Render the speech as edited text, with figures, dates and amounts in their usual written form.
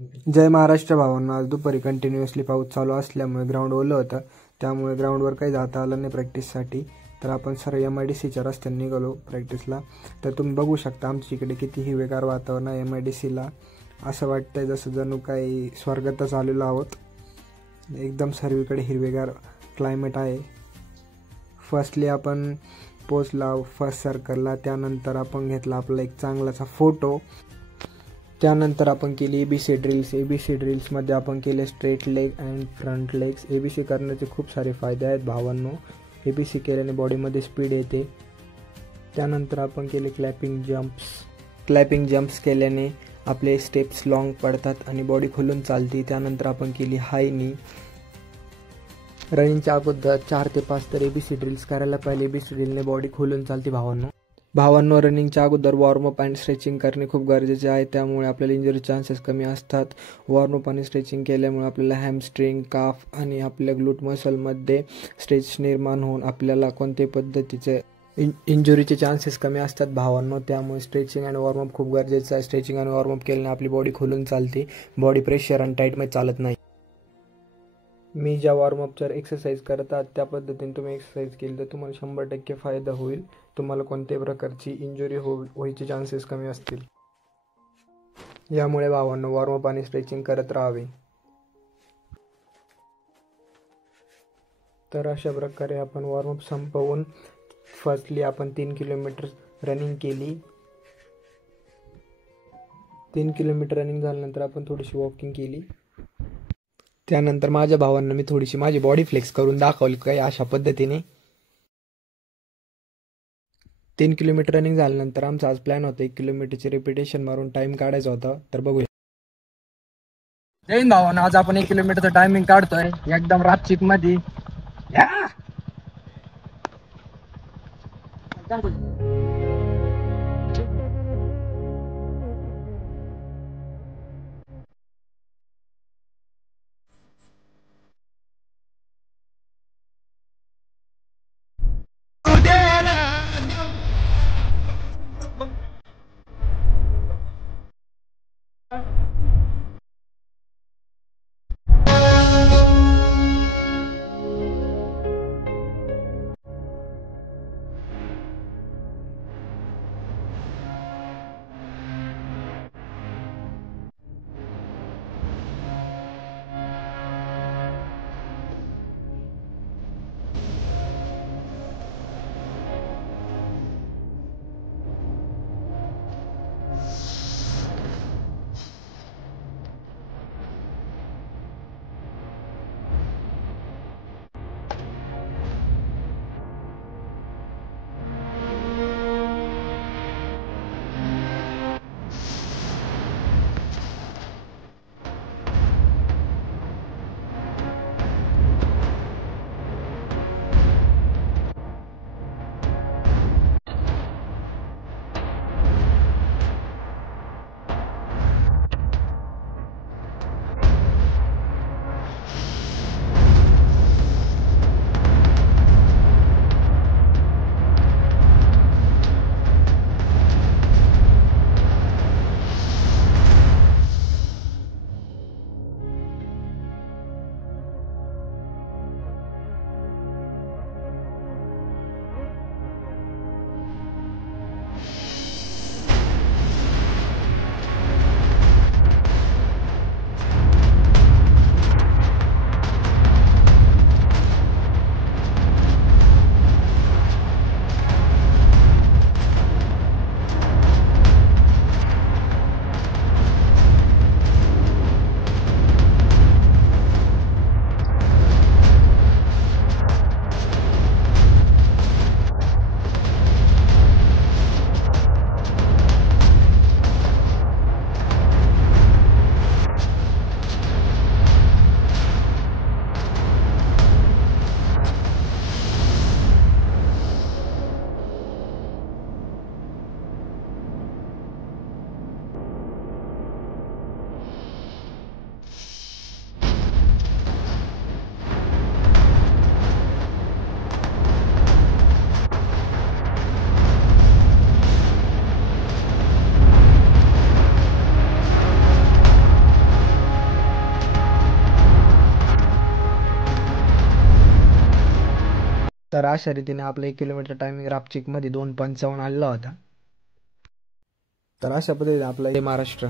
जय महाराष्ट्र भावांनो, आज दुपारी कंटिन्युअसली पाऊस चालू असल्यामुळे ग्राउंड ओलं होतं. त्यामुळे ग्राउंडवर काही जाता आलं नाही प्रॅक्टिससाठी. तर आपण सर्व MIDCच्या रस्त्याने निघालो प्रॅक्टिसला. तर तुम्ही बघू शकता आमच्या इकडे किती हिरवेगार वातावरण आहे. MIDCला असं वाटतंय जसं जणू काही स्वर्गातच आलेलो आहोत. एकदम सर्वीकडे हिरवेगार क्लायमेट आहे. फर्स्टली आपण पोचला फर्स्ट सर्कलला. त्यानंतर आपण घेतला आपला एक चांगलासा फोटो. त्यानंतर आपण केली ABC ड्रिल्स. ABC ड्रिल्समध्ये आपण केले straight leg and front legs. ABC करण्याचे खूप सारे फायदे आहेत भावांनो. ABC केल्याने बॉडीमध्ये स्पीड येते. त्यानंतर आपण केले क्लॅपिंग जम्प्स. क्लॅपिंग जम्प्स केल्याने आपले स्टेप्स लॉंग पडतात आणि बॉडी खुलून चालते. त्यानंतर आपण केली हाय नी. रनिंगच्या अगोदर 4 ते 5 तर ABC ड्रिल्स करायला पाहिजे. ABC ड्रिलने बॉडी खुलून चालते भावांनो. रनिंगच्या अगोदर वॉर्मअप अँड स्ट्रेचिंग करणे खूप गरजेचे आहे. त्यामुळे आपल्याला इंजुरी चान्सेस कमी असतात. वॉर्मअप आणि स्ट्रेचिंग केल्यामुळे आपल्याला हॅमस्ट्रिंग, काफ आणि आपल्या ग्लूट मसलमध्ये स्ट्रेच निर्माण होऊन आपल्याला कोणत्याही पद्धतीचे इंजुरीचे चान्सेस कमी असतात भावांनो. त्यामुळे स्ट्रेचिंग आणि वॉर्मअप खूप गरजेचं आहे. स्ट्रेचिंग आणि वॉर्मअप केल्याने आपली बॉडी खुलून चालते. बॉडी प्रेशर आणि टाईटमध्ये चालत नाही. मी ज्या वॉर्मअपच्या एक्सरसाइज करतात त्या पद्धतीने तुम्ही एक्सरसाइज केली तर तुम्हाला 100% फायदा होईल. तुम्हाला कोणत्याही प्रकारची इंजुरी व्हायचे चान्सेस कमी असतील. यामुळे भावांनो वॉर्मअप आणि स्ट्रेचिंग करत राहावे. तर अशा प्रकारे आपण वॉर्मअप संपवून फर्स्टली आपण 3 किलोमीटर रनिंग केली. 3 किलोमीटर रनिंग झाल्यानंतर आपण थोडीशी वॉकिंग केली. त्यानंतर माझ्या भावांना मी थोडीशी माझी बॉडी फ्लेक्स करून दाखवली काही अशा पद्धतीने. 3 किलोमीटर रनिंग झाल्यानंतर आमचा आज प्लॅन होता 1 किलोमीटरची रिपिटेशन मारून टाइम काढायचा होता. तर बघूया. जय भावांनो, आज आपण 1 किलोमीटरचा टायमिंग काढतोय एकदम रातचिक मध्ये. तर अशा रीतीने आपला 1 किलोमीटर टायमिंग रापचिकमध्ये 2:55 आलेला होता. तर अशा पद्धतीने आपला जय महाराष्ट्र.